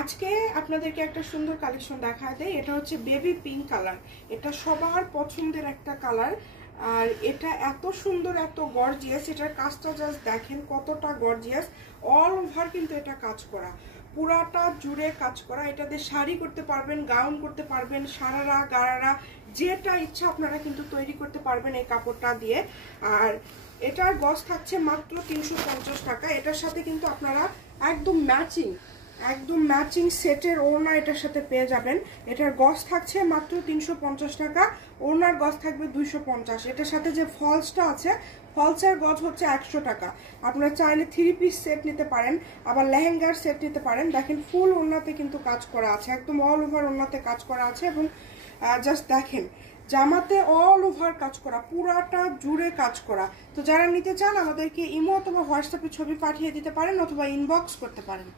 আজকে আপনাদেরকে একটা সুন্দর কালেকশন দেখায় দেয়। এটা হচ্ছে বেবি পিঙ্ক কালার। এটা সবার পছন্দের একটা কালার। আর এটা এত সুন্দর, এত গর্জিয়াস। এটার কাজটা জাস্ট দেখেন কতটা গর্জিয়াস। অল ওভার কিন্তু এটা কাজ করা, পুরাটা জুড়ে কাজ করা। এটা দিয়ে শাড়ি করতে পারবেন, গাউন করতে পারবেন, সারারা গারারা যেটা ইচ্ছা আপনারা কিন্তু তৈরি করতে পারবেন এই কাপড়টা দিয়ে। আর এটার গজ থাকছে মাত্র 350 টাকা। এটার সাথে কিন্তু আপনারা একদম ম্যাচিং সেটের ওড়না এটার সাথে পেয়ে যাবেন। এটার গজ থাকছে মাত্র 350 টাকা, ওড়নার গজ থাকবে 250। এটার সাথে যে ফলসটা আছে, ফলসের গজ হচ্ছে 100 টাকা। আপনারা চাইলে 3 পিস সেট নিতে পারেন, আবার লেহেঙ্গার সেট নিতে পারেন। দেখেন ফুল ওড়নাতে কিন্তু কাজ করা আছে, একদম অল ওভার ওড়নাতে কাজ করা আছে। এবং জাস্ট দেখেন জামাতে অল ওভার কাজ করা, পুরাটা জুড়ে কাজ করা। তো যারা নিতে চান আমাদেরকে ইমো অথবা হোয়াটসঅ্যাপে ছবি পাঠিয়ে দিতে পারেন, অথবা ইনবক্স করতে পারেন।